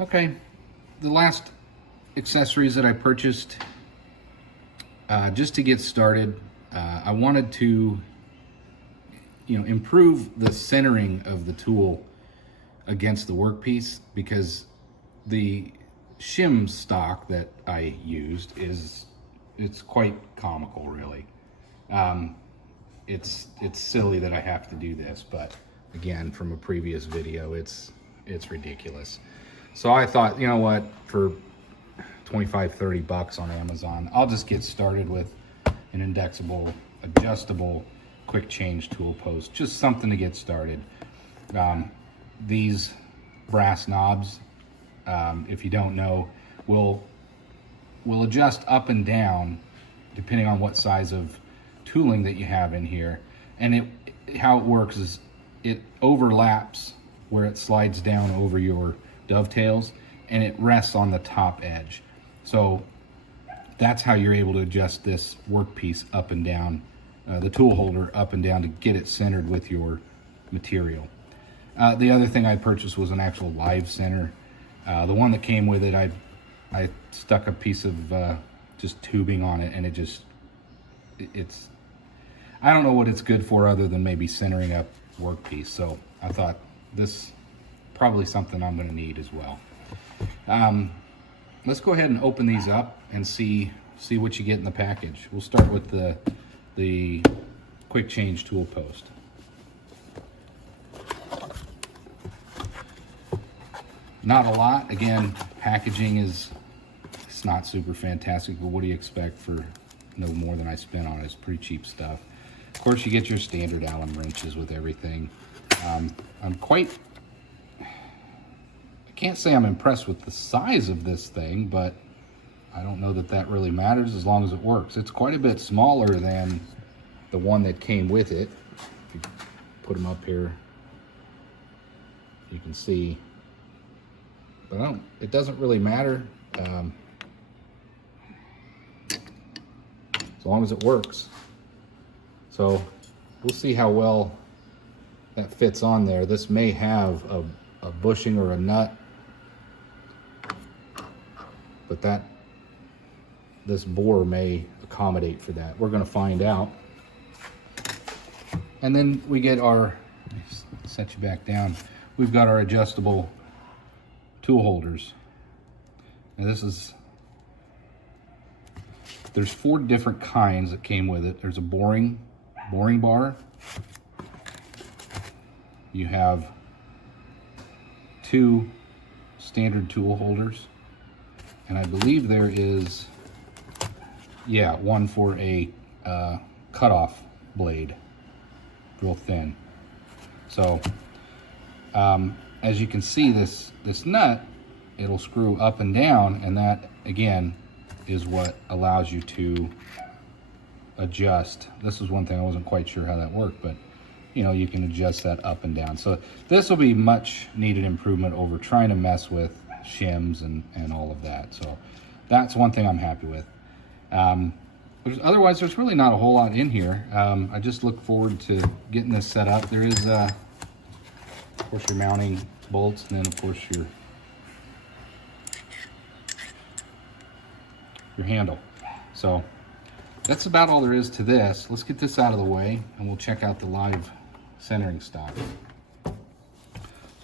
Okay, the last accessories that I purchased just to get started, I wanted to improve the centering of the tool against the workpiece, because the shim stock that I used it's quite comical, really. It's silly that I have to do this, but again, from a previous video, it's ridiculous. So I thought, you know what, for 25-30 bucks on Amazon, I'll just get started with an Indexable adjustable quick change tool post, just something to get started. These brass knobs, if you don't know, will adjust up and down depending on what size of tooling that you have in here. And how it works is it overlaps where it slides down over your dovetails, and it rests on the top edge. So that's how you're able to adjust this workpiece up and down, the tool holder up and down, to get it centered with your material. The other thing I purchased was an actual live center. The one that came with it, I stuck a piece of just tubing on it, and it's I don't know what it's good for other than maybe centering up workpiece. So I thought this probably something I'm going to need as well. Let's go ahead and open these up and see what you get in the package. We'll start with the quick change tool post. Not a lot. Again, packaging it's not super fantastic, but what do you expect for no more than I spent on it? It's pretty cheap stuff. Of course, you get your standard Allen wrenches with everything. I can't say I'm impressed with the size of this thing, but I don't know that really matters as long as it works. It's quite a bit smaller than the one that came with it. If you put them up here, you can see. But it doesn't really matter as long as it works. So we'll see how well that fits on there. This may have a bushing or a nut, but this bore may accommodate for that. We're going to find out. And then we get our, let me set you back down, we've got our adjustable tool holders. And there's 4 different kinds that came with it. There's a boring bar. You have 2 standard tool holders, and I believe there is, yeah, one for a cutoff blade, real thin. So as you can see, this nut, it'll screw up and down, and that again is what allows you to adjust. This is one thing I wasn't quite sure how that worked, but you can adjust that up and down. So this will be much needed improvement over trying to mess with shims and all of that. So that's one thing I'm happy with. Otherwise, there's really not a whole lot in here. I just look forward to getting this set up. There is, of course, your mounting bolts, and then of course your handle. So that's about all there is to this. Let's get this out of the way, and we'll check out the live centering stock. So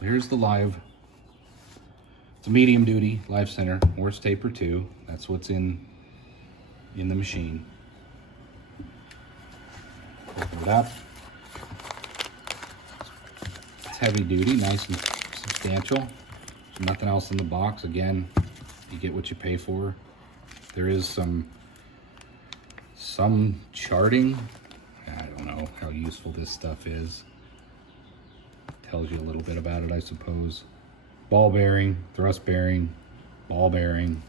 here's the live. It's a medium duty live center, Morse taper 2. That's what's in the machine. Open it up. It's heavy duty, nice and substantial. There's nothing else in the box. Again, you get what you pay for. There is some charting. I don't know how useful this stuff is. Tells you a little bit about it, I suppose. Ball bearing, thrust bearing, ball bearing,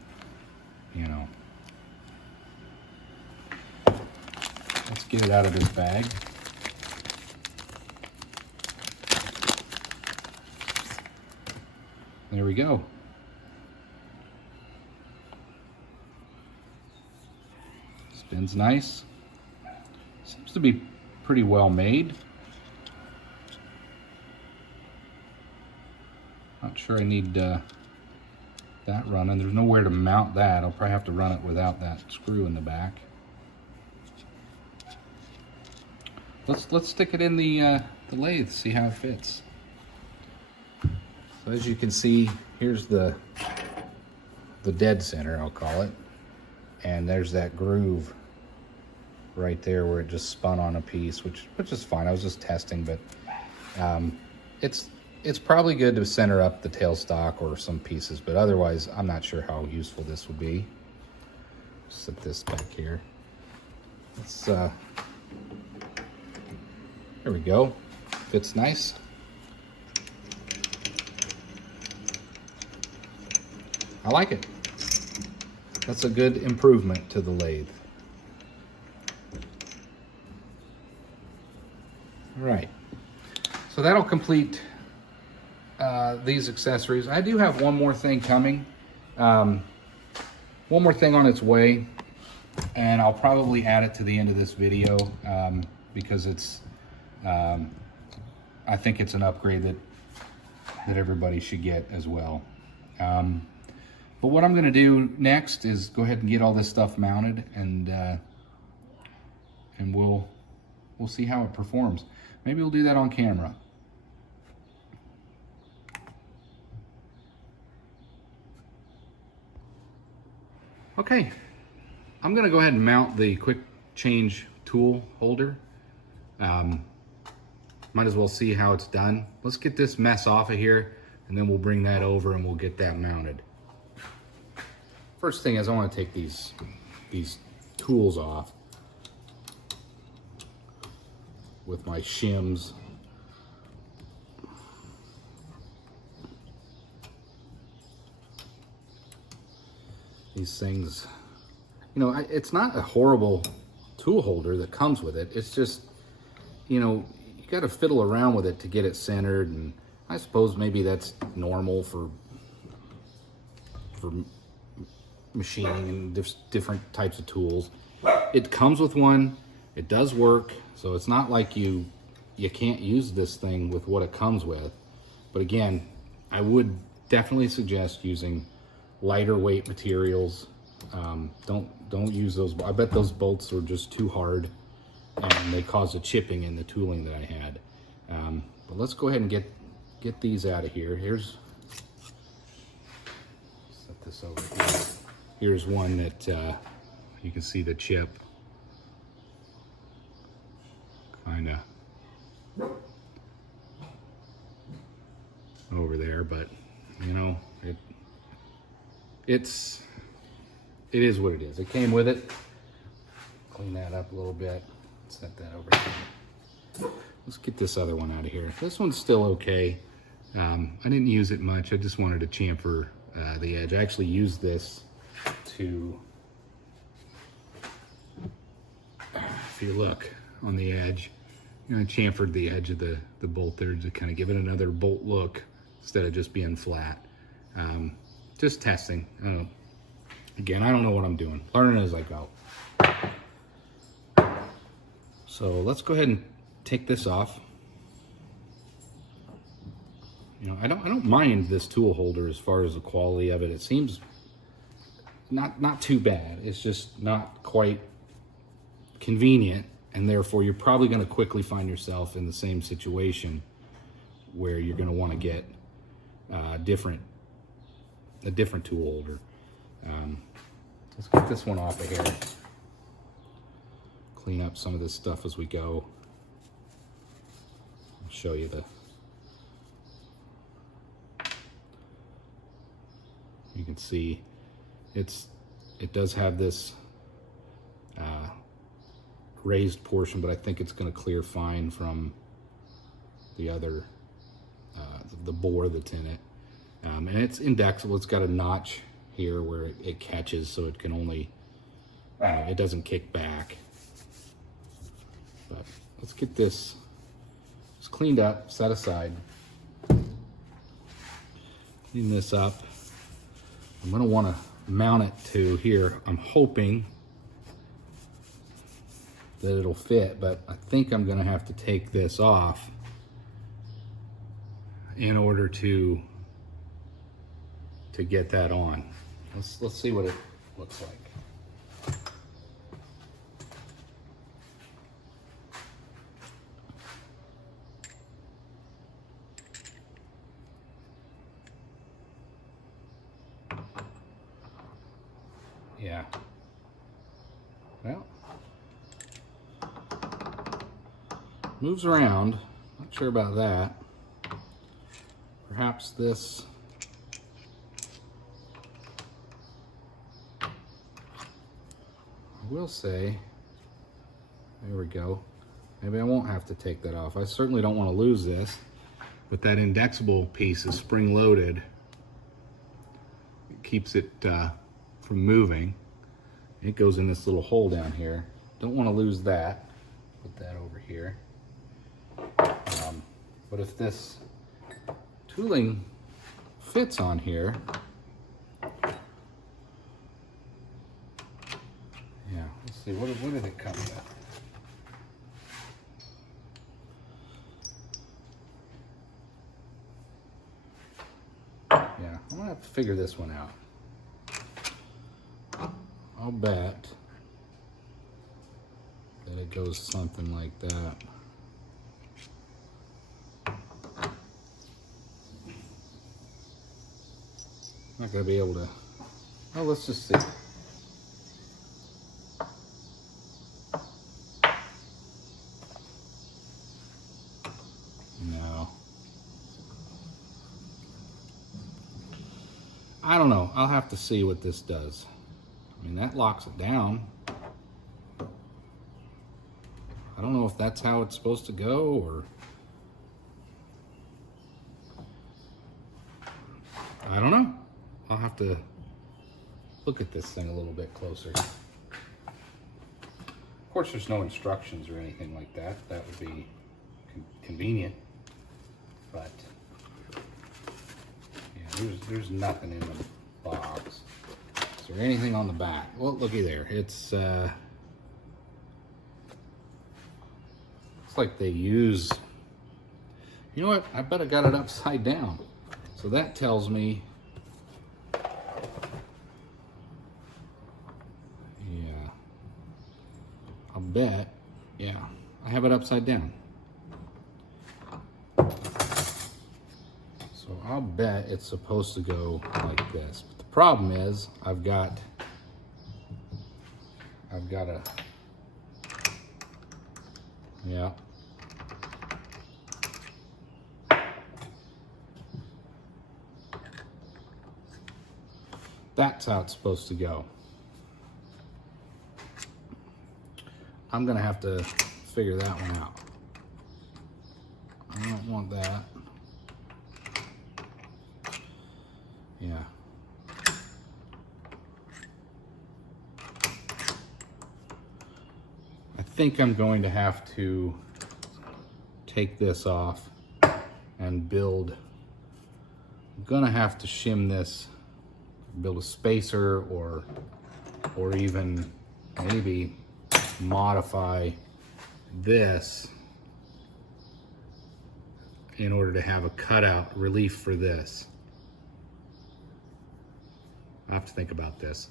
Let's get it out of this bag. There we go. Spins nice. Seems to be pretty well made. Not sure I need that running. There's nowhere to mount that. I'll probably have to run it without that screw in the back. Let's stick it in the lathe, see how it fits. So as you can see, here's the dead center, I'll call it, and there's that groove right there where it just spun on a piece, which is fine. I was just testing, but it's probably good to center up the tailstock or some pieces, but otherwise I'm not sure how useful this would be. Set this back here. Let's there we go. Fits nice. I like it. That's a good improvement to the lathe. All right. So that'll complete these accessories. I do have one more thing coming. One more thing on its way, and I'll probably add it to the end of this video because it's I think it's an upgrade that everybody should get as well. But what I'm going to do next is go ahead and get all this stuff mounted, and we'll see how it performs. Maybe we'll do that on camera. Okay, I'm going to go ahead and mount the quick change tool holder. Might as well see how it's done. Let's get this mess off of here, and then we'll bring that over and we'll get that mounted. First thing is I want to take these tools off with my shims. These things, you know, it's not a horrible tool holder that comes with it. It's just, you know, you got to fiddle around with it to get it centered, and I suppose maybe that's normal for machining and different types of tools. It comes with one. It does work, so it's not like you can't use this thing with what it comes with. But again, I would definitely suggest using lighter weight materials. Don't use those. I bet those bolts are just too hard, and they cause a chipping in the tooling that I had. But let's go ahead and get these out of here. Here's, set this over here. Here's one that you can see the chip kind of over there, but you know, it is what it is. It came with it. Clean that up a little bit. Set that over here. Let's get this other one out of here. This one's still okay. I didn't use it much. I just wanted to chamfer the edge. I actually used this to, if you look on the edge, you know, I chamfered the edge of the bolt there to kind of give it another bolt look instead of just being flat. Just testing. Again, I don't know what I'm doing. Learning as I go. So let's go ahead and take this off. You know, I don't mind this tool holder as far as the quality of it. It seems not too bad. It's just not quite convenient, and therefore you're probably going to quickly find yourself in the same situation where you're going to want to get a different tool holder. Let's get this one off of here. Clean up some of this stuff as we go. I'll show you you can see it does have this raised portion, but I think it's going to clear fine from the other the bore that's in it. And it's indexable. It's got a notch here where it catches, so it can only it doesn't kick back. But let's get this cleaned up, set aside. Clean this up. I'm going to want to mount it to here. I'm hoping that it'll fit, but I think I'm going to have to take this off in order to to get that on. Let's see what it looks like. Yeah. Well, moves around. Not sure about that. Perhaps this. I will say, there we go. Maybe I won't have to take that off. I certainly don't want to lose this, but that Indexable piece is spring loaded. It keeps it from moving. It goes in this little hole down here. Don't want to lose that. Put that over here. But if this tooling fits on here, yeah, let's see, what did it come with? Yeah, I'm gonna have to figure this one out. I'll bet that it goes something like that. I'm not gonna be able to, oh, let's just see. No. I don't know, I'll have to see what this does. I mean, that locks it down. I don't know if that's how it's supposed to go, or I don't know. I'll have to look at this thing a little bit closer. Of course, there's no instructions or anything like that. That would be convenient, but yeah, there's nothing in the box. Is there anything on the back? Well, looky there. It's like they use, you know what? I bet I got it upside down. So that tells me, yeah, I'll bet, yeah, I have it upside down. So I'll bet it's supposed to go like this. But the problem is I've got a, yeah. That's how it's supposed to go. I'm gonna have to figure that one out. I don't want that. Yeah. I think I'm going to have to take this off and build. I'm gonna have to shim this, build a spacer, or even maybe modify this in order to have a cutout relief for this. I have to think about this.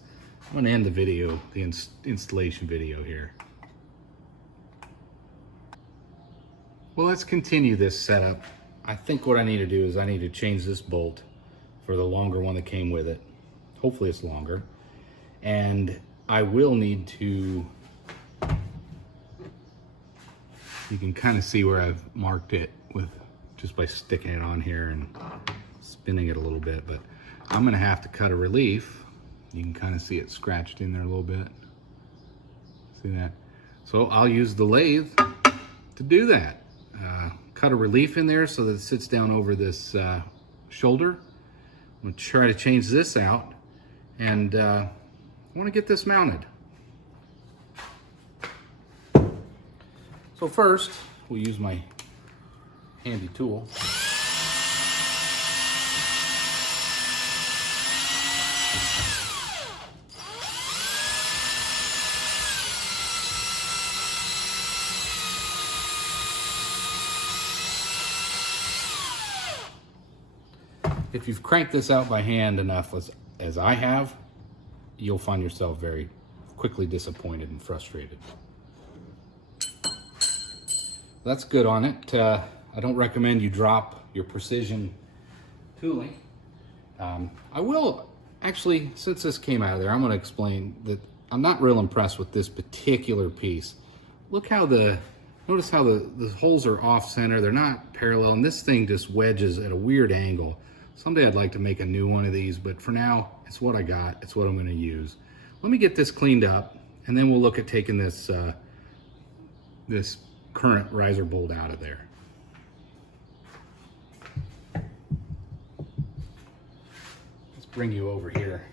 I'm going to end the video, the installation video here. Well, let's continue this setup. I think what I need to do is I need to change this bolt for the longer one that came with it. Hopefully it's longer. And I will need to, you can kind of see where I've marked it with just by sticking it on here and spinning it a little bit, but I'm gonna have to cut a relief. You can kind of see it scratched in there a little bit. See that? So I'll use the lathe to do that. Cut a relief in there so that it sits down over this shoulder. I'm gonna try to change this out, and I wanna get this mounted. So first, we'll use my handy tool. if you've cranked this out by hand enough as I have, you'll find yourself very quickly disappointed and frustrated. That's good on it. I don't recommend you drop your precision tooling. I will actually, since this came out of there, I'm going to explain that I'm not real impressed with this particular piece. Look how notice how the holes are off center. They're not parallel, and this thing just wedges at a weird angle. Someday I'd like to make a new one of these, but for now, it's what I got. It's what I'm going to use. Let me get this cleaned up, and then we'll look at taking this this current riser bolt out of there. Let's bring you over here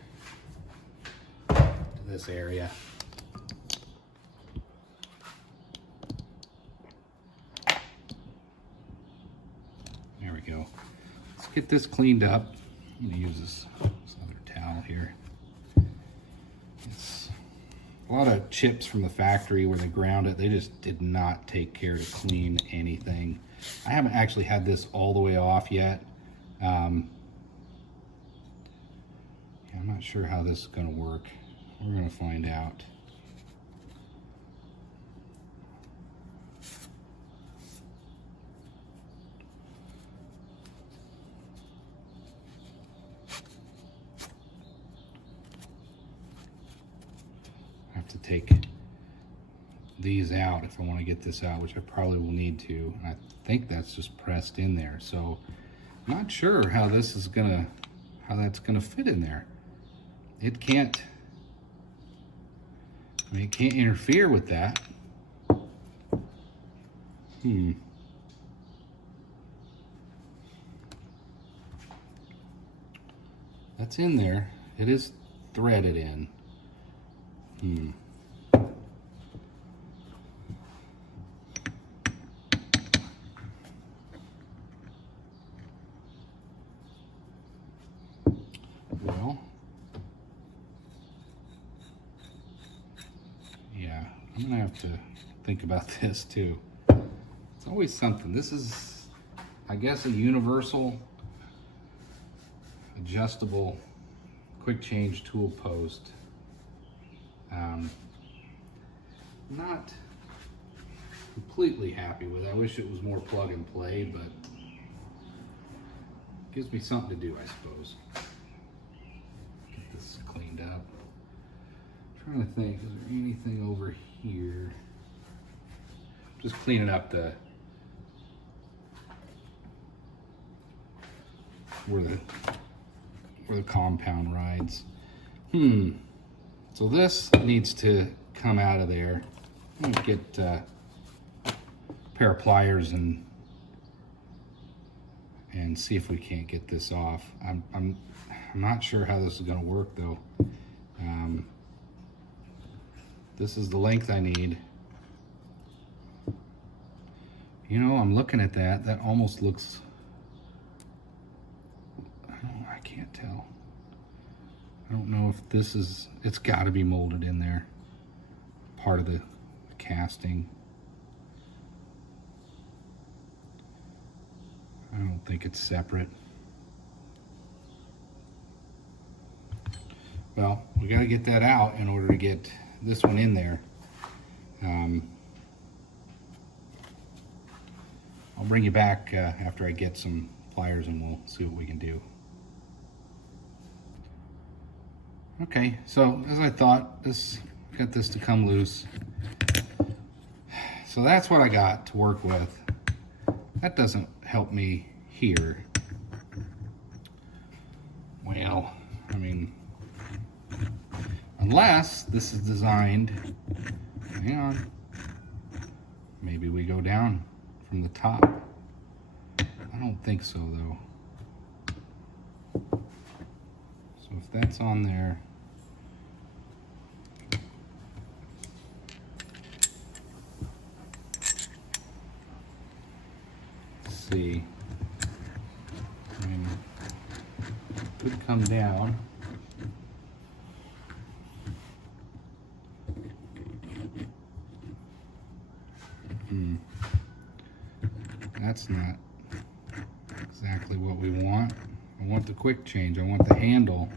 to this area. There we go. Let's get this cleaned up. I'm going to use this other towel here. It's a lot of chips from the factory where they ground it. They just did not take care to clean anything. I haven't actually had this all the way off yet. I'm not sure how this is going to work. We're going to find out. I have to take these out if I want to get this out, which I probably will need to. I think that's just pressed in there. So I'm not sure how this is how that's gonna fit in there. It can't, it can't interfere with that. That's in there. It is threaded in. Well, yeah, I'm gonna have to think about this too. It's always something. This is, I guess, a universal adjustable quick change tool post. Not completely happy with it. I wish it was more plug and play, but gives me something to do, I suppose. Get this cleaned up. I'm trying to think, is there anything over here? Just cleaning up where the compound rides. So this needs to come out of there. I'm gonna get a pair of pliers and see if we can't get this off. I'm not sure how this is gonna work though. This is the length I need. You know, I'm looking at that. That almost looks, I can't tell. I don't know if this is, it's got to be molded in there. Part of the casting. I don't think it's separate. Well, we got to get that out in order to get this one in there. I'll bring you back after I get some pliers and we'll see what we can do. Okay, so as I thought, got this to come loose. So that's what I got to work with. That doesn't help me here. Well, I mean, unless this is designed, hang on, maybe we go down from the top. I don't think so though. So if that's on there, let's see. I mean, it could come down. That's not exactly what we want. I want the quick change. I want the handle.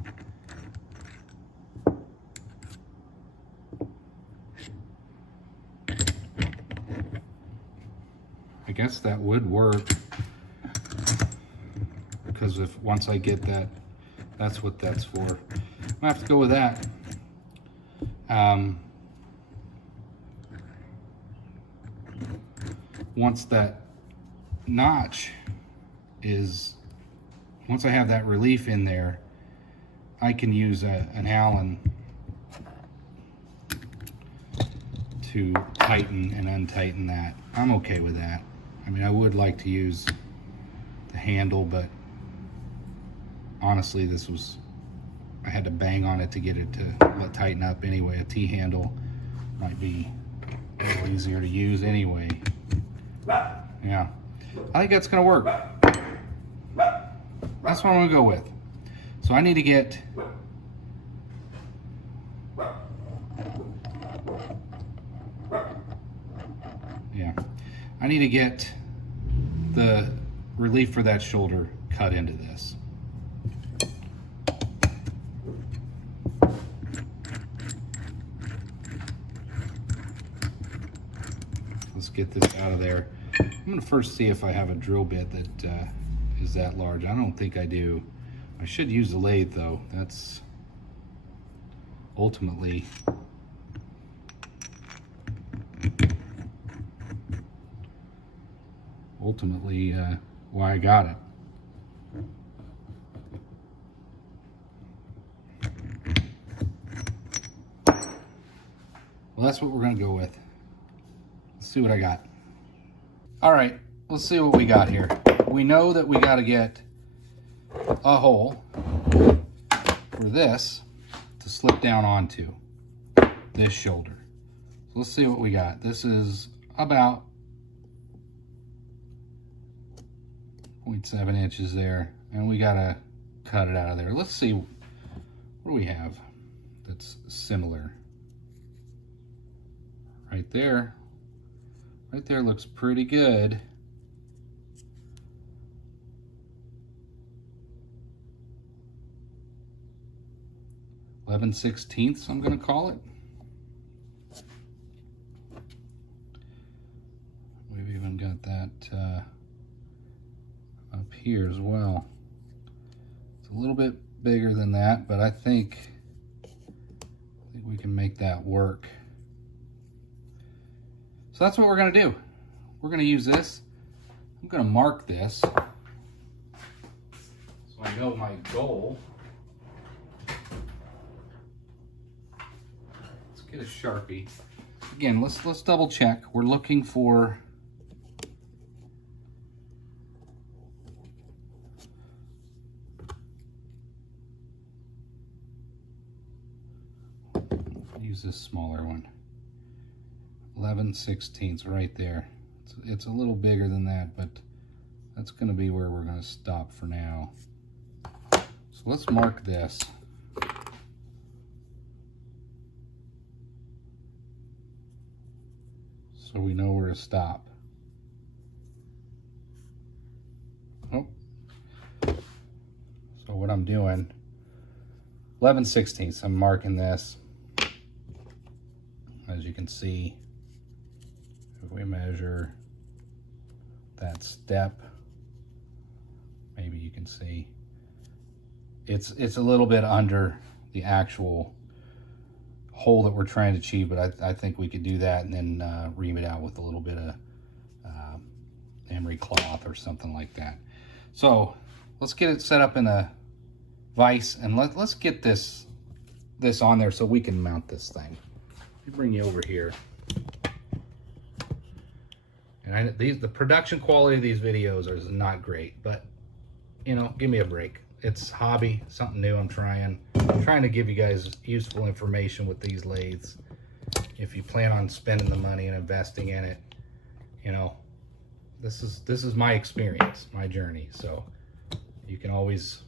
I guess that would work, because if once I get that, that's what that's for. I have to go with that. Once that notch is, once I have that relief in there, I can use an Allen to tighten and untighten that. I'm okay with that. I mean, I would like to use the handle, but honestly, this was, I had to bang on it to get it to tighten up anyway. A T-handle might be a little easier to use anyway. Yeah, I think that's gonna work. That's what I'm gonna go with. So I need to get, I need to get the relief for that shoulder cut into this. Let's get this out of there. I'm gonna first see if I have a drill bit that is that large. I don't think I do. I should use the lathe though. That's ultimately why I got it. Well, that's what we're gonna go with. Let's see what I got. All right, let's see what we got here. We know that we got to get a hole for this to slip down onto this shoulder. So let's see what we got. This is about 0.7 inches there, and we got to cut it out of there. Let's see, what do we have that's similar? Right there. Right there looks pretty good. (11/16) I'm gonna call it. We've even got that up here as well. It's a little bit bigger than that, but I think we can make that work. So that's what we're gonna do. We're gonna use this. I'm gonna mark this so I know my goal. Let's get a Sharpie. Again, let's double check. We're looking for use this smaller one. 11/16 right there. It's a little bigger than that, but that's going to be where we're going to stop for now. So let's mark this. So we know where to stop. Oh. So what I'm doing, 11/16, I'm marking this. As you can see, if we measure that step, maybe you can see it's a little bit under the actual hole that we're trying to achieve, but I think we could do that and then ream it out with a little bit of emery cloth or something like that. So let's get it set up in a vise, and let's get this on there so we can mount this thing. Let me bring you over here. And the production quality of these videos is not great, but you know, give me a break. It's hobby, something new. I'm trying to give you guys useful information with these lathes. If you plan on spending the money and investing in it, you know, this is my experience, my journey. So you can always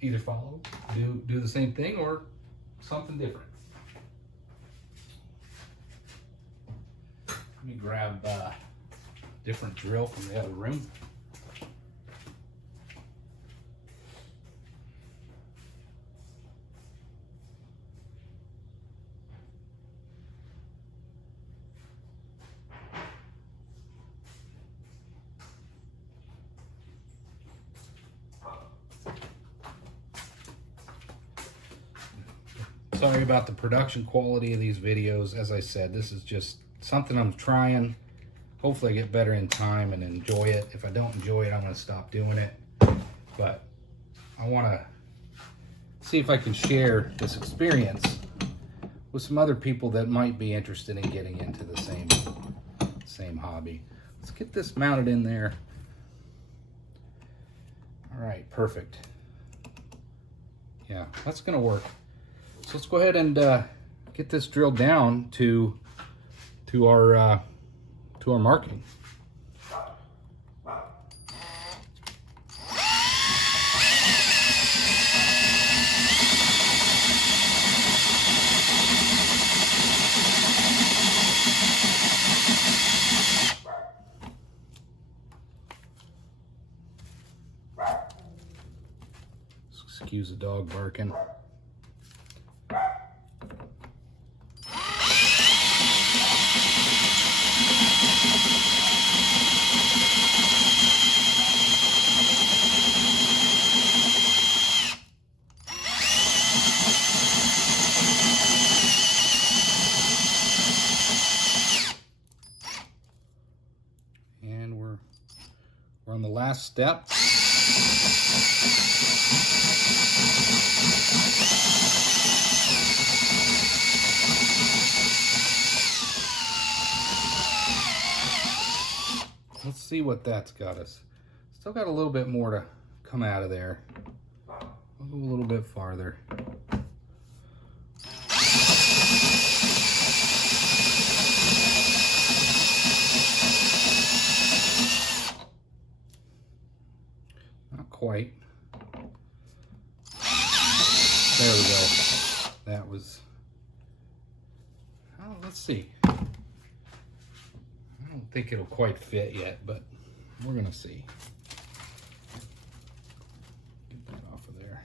either follow, do the same thing, or something different. Let me grab different drill from the other room. Sorry about the production quality of these videos. As I said, this is just something I'm trying. Hopefully I get better in time and enjoy it. If I don't enjoy it, I'm going to stop doing it. But I want to see if I can share this experience with some other people that might be interested in getting into the same hobby. Let's get this mounted in there. All right, perfect. Yeah, that's going to work. So let's go ahead and get this drilled down to our marking. Excuse the dog barking. And we're on the last step. Let's see what that's got us. Still got a little bit more to come out of there. I'll go a little bit farther. Not quite. There we go. That was, oh, let's see. I don't think it'll quite fit yet, but we're gonna see. Get that off of there.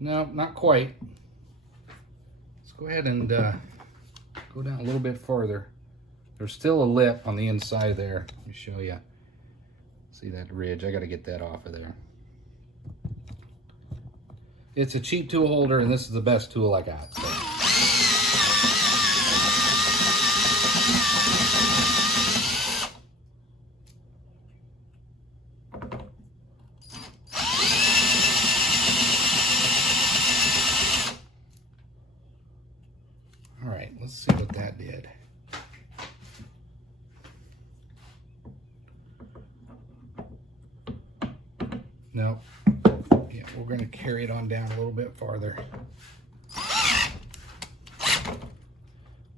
No, not quite. Let's go ahead and go down a little bit further. There's still a lip on the inside there. Let me show you. See that ridge? I got to get that off of there. It's a cheap tool holder, and this is the best tool I got. So. All right, let's see what that did. No. Yeah, we're going to carry it on down a little bit farther.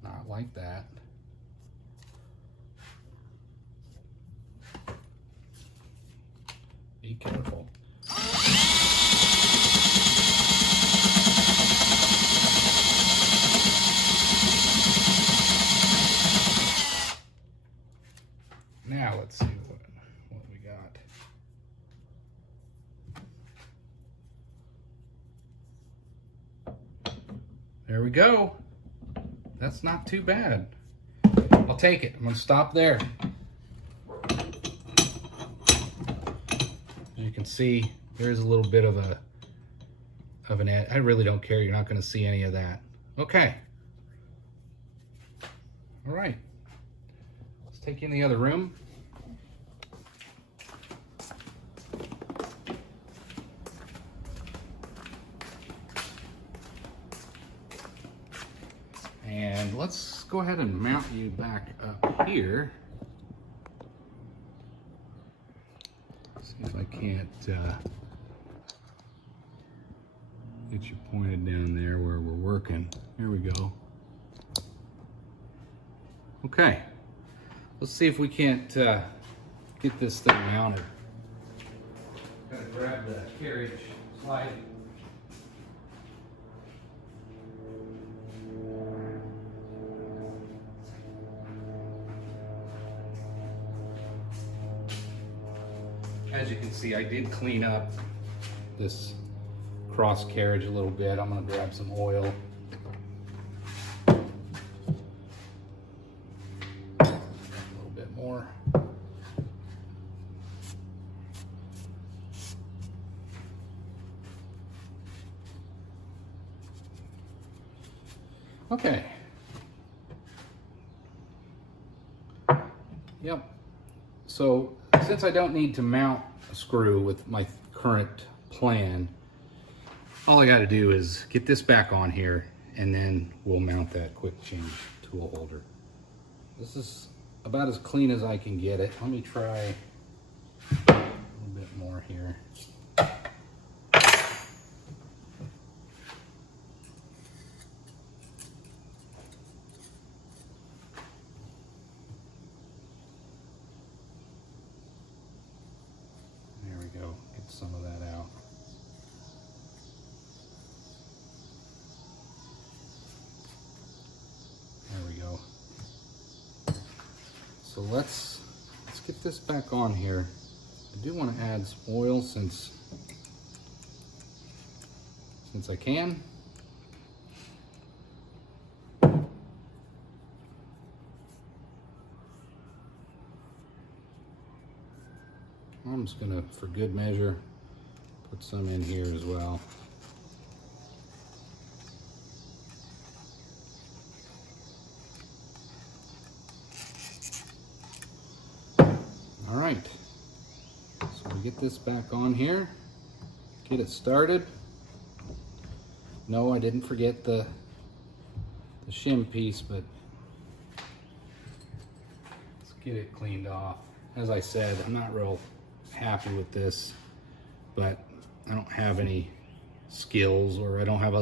Not like that. Be careful. Now let's see what we got. There we go. That's not too bad. I'll take it. I'm gonna stop there. As you can see, there's a little bit of an ad. I really don't care. You're not gonna see any of that. Okay. All right. Let's take you in the other room. And let's go ahead and mount you back up here. See if I can't get you pointed down there where we're working. Here we go. Okay. Let's see if we can't get this thing mounted. Gotta grab the carriage slide. As you can see, I did clean up this cross carriage a little bit. I'm going to grab some oil. A little bit more. Okay. Yep. So since I don't need to mount a screw with my current plan, all I got to do is get this back on here, and then we'll mount that quick change tool holder. This is about as clean as I can get it. Let me try a little bit more here. There we go. Get some of that out. There we go. So let's get this back on here. I do want to add some oil since I can. I'm just gonna, for good measure, put some in here as well. All right, so we get this back on here, get it started. No, I didn't forget the shim piece, but let's get it cleaned off. As I said, I'm not real happy with this, but I don't have any skills, or I don't have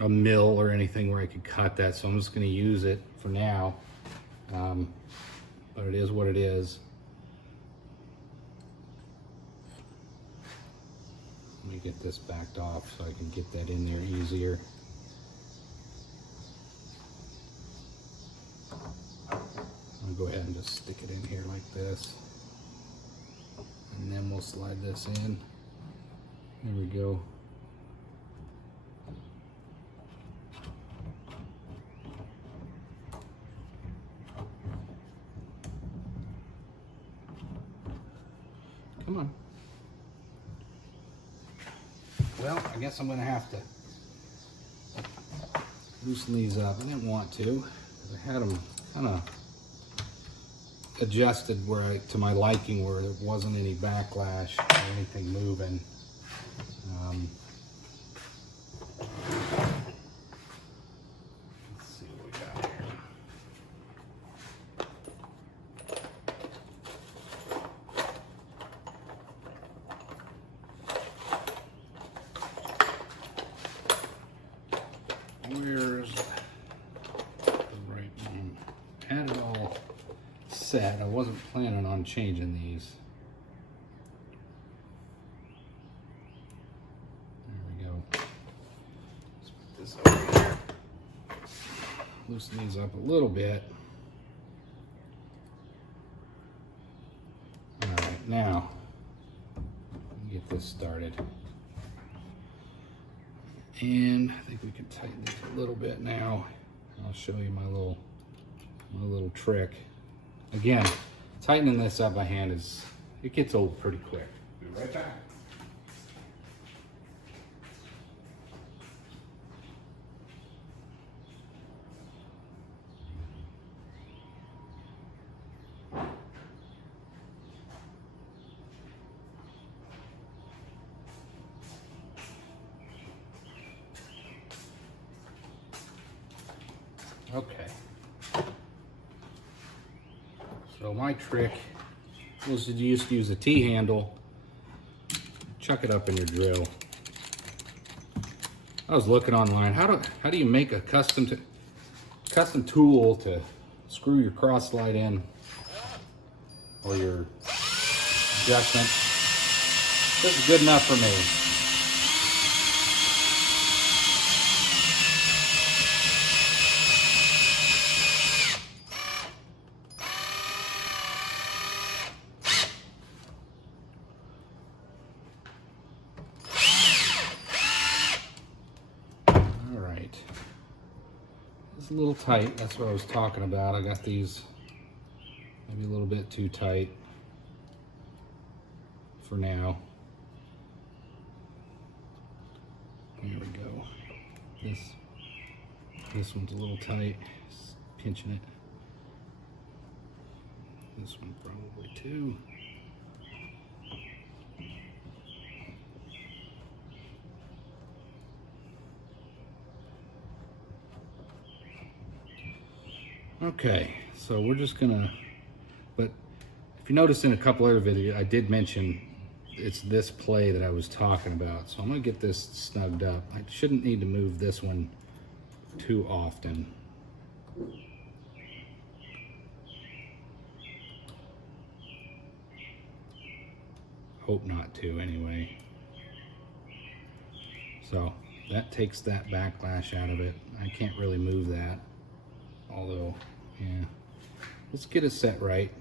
a mill or anything where I could cut that, so I'm just going to use it for now. But it is what it is. Let me get this backed off so I can get that in there easier. I'll go ahead and just stick it in here like this, and then we'll slide this in. There we go. Come on. Well, I guess I'm going to have to loosen these up. I didn't want to, because I had them kind of adjusted to my liking, where there wasn't any backlash or anything moving. Let's see what we got here. Where's the right one? Had it all set. I wasn't planning on changing these. There we go. Let's put this over here. Loosen these up a little bit. All right, now get this started. And I think we can tighten this a little bit now. I'll show you my little trick. Again, tightening this up by hand it gets old pretty quick. Be right back. Okay. So my trick was to just use a T-handle, chuck it up in your drill. I was looking online, how do you make a custom tool to screw your cross slide in, or your adjustment. This is good enough for me. It's a little tight, that's what I was talking about. I got these maybe a little bit too tight for now. There we go. This one's a little tight, just pinching it. This one probably too. Okay, so we're just gonna, but if you notice in a couple other videos, I did mention it's this play that I was talking about. So I'm gonna get this snugged up. I shouldn't need to move this one too often. Hope not to anyway. So that takes that backlash out of it. I can't really move that. Although, yeah, let's get it set right.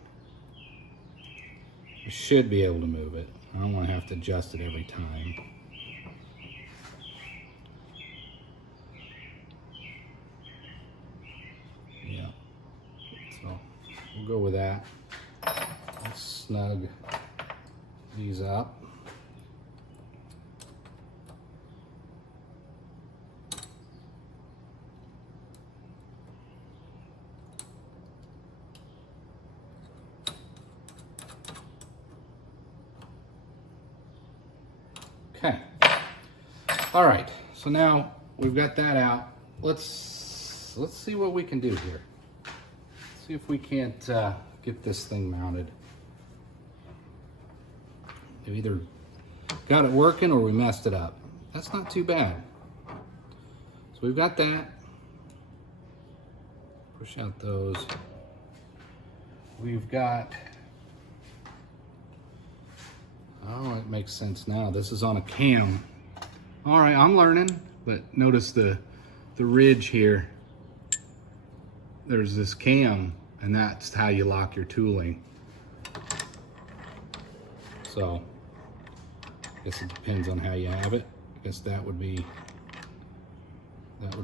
I should be able to move it. I don't want to have to adjust it every time. Yeah, so we'll go with that. Let's snug these up. Okay. All right. So now we've got that out. Let's see what we can do here. See if we can't get this thing mounted. We either got it working or we messed it up. That's not too bad. So we've got that. Push out those. We've got, oh, it makes sense now. This is on a cam. All right, I'm learning, but notice the ridge here. There's this cam, and that's how you lock your tooling. So, I guess it depends on how you have it. I guess that would be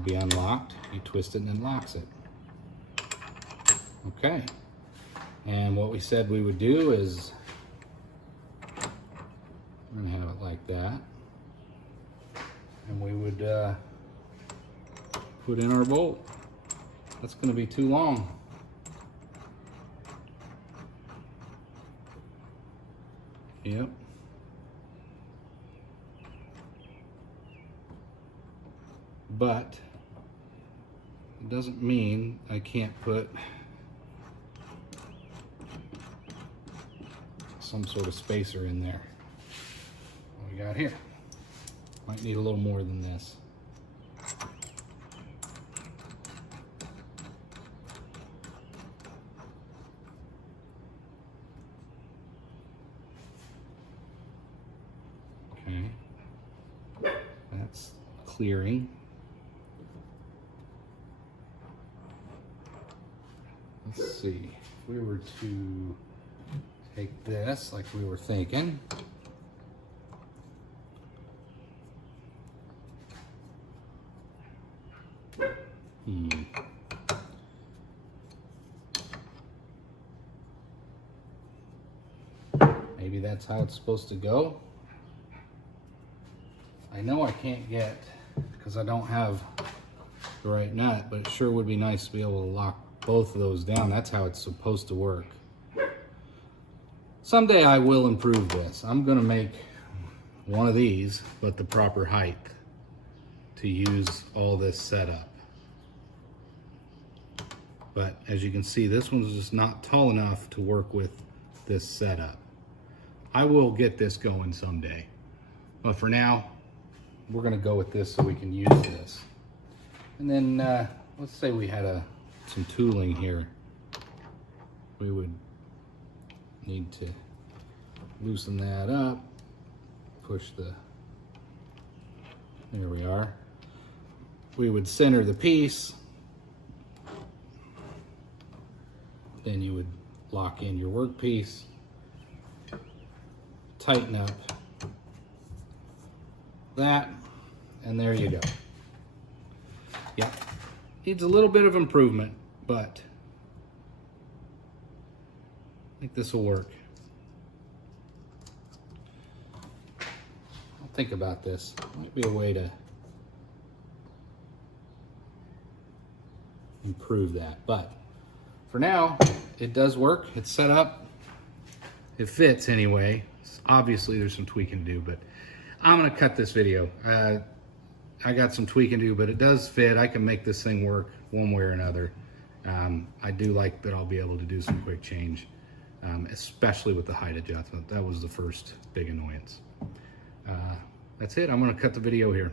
unlocked. You twist it and it locks it. Okay. And what we said we would do is, I'm gonna have it like that. And we would put in our bolt. That's gonna be too long. Yep. But it doesn't mean I can't put some sort of spacer in there. What we got here? Might need a little more than this. Okay, that's clearing. Let's see, if we were to take this like we were thinking, maybe that's how it's supposed to go. I know I can't get, because I don't have the right nut, but it sure would be nice to be able to lock both of those down. That's how it's supposed to work. Someday I will improve this. I'm gonna make one of these, but the proper height to use all this setup. But as you can see, this one's just not tall enough to work with this setup. I will get this going someday. But for now, we're gonna go with this so we can use this. And then let's say we had some tooling here. We would need to loosen that up, push there we are. We would center the piece, then you would lock in your workpiece, tighten up that, and there you go. Yep, needs a little bit of improvement, but I think this will work. I'll think about this. Might be a way to improve that, but for now it does work. It's set up, it fits anyway. Obviously there's some tweaking to do, but I'm gonna cut this video. I got some tweaking to do, but it does fit. I can make this thing work one way or another. I do like that I'll be able to do some quick change, especially with the height adjustment. That was the first big annoyance. That's it. I'm gonna cut the video here.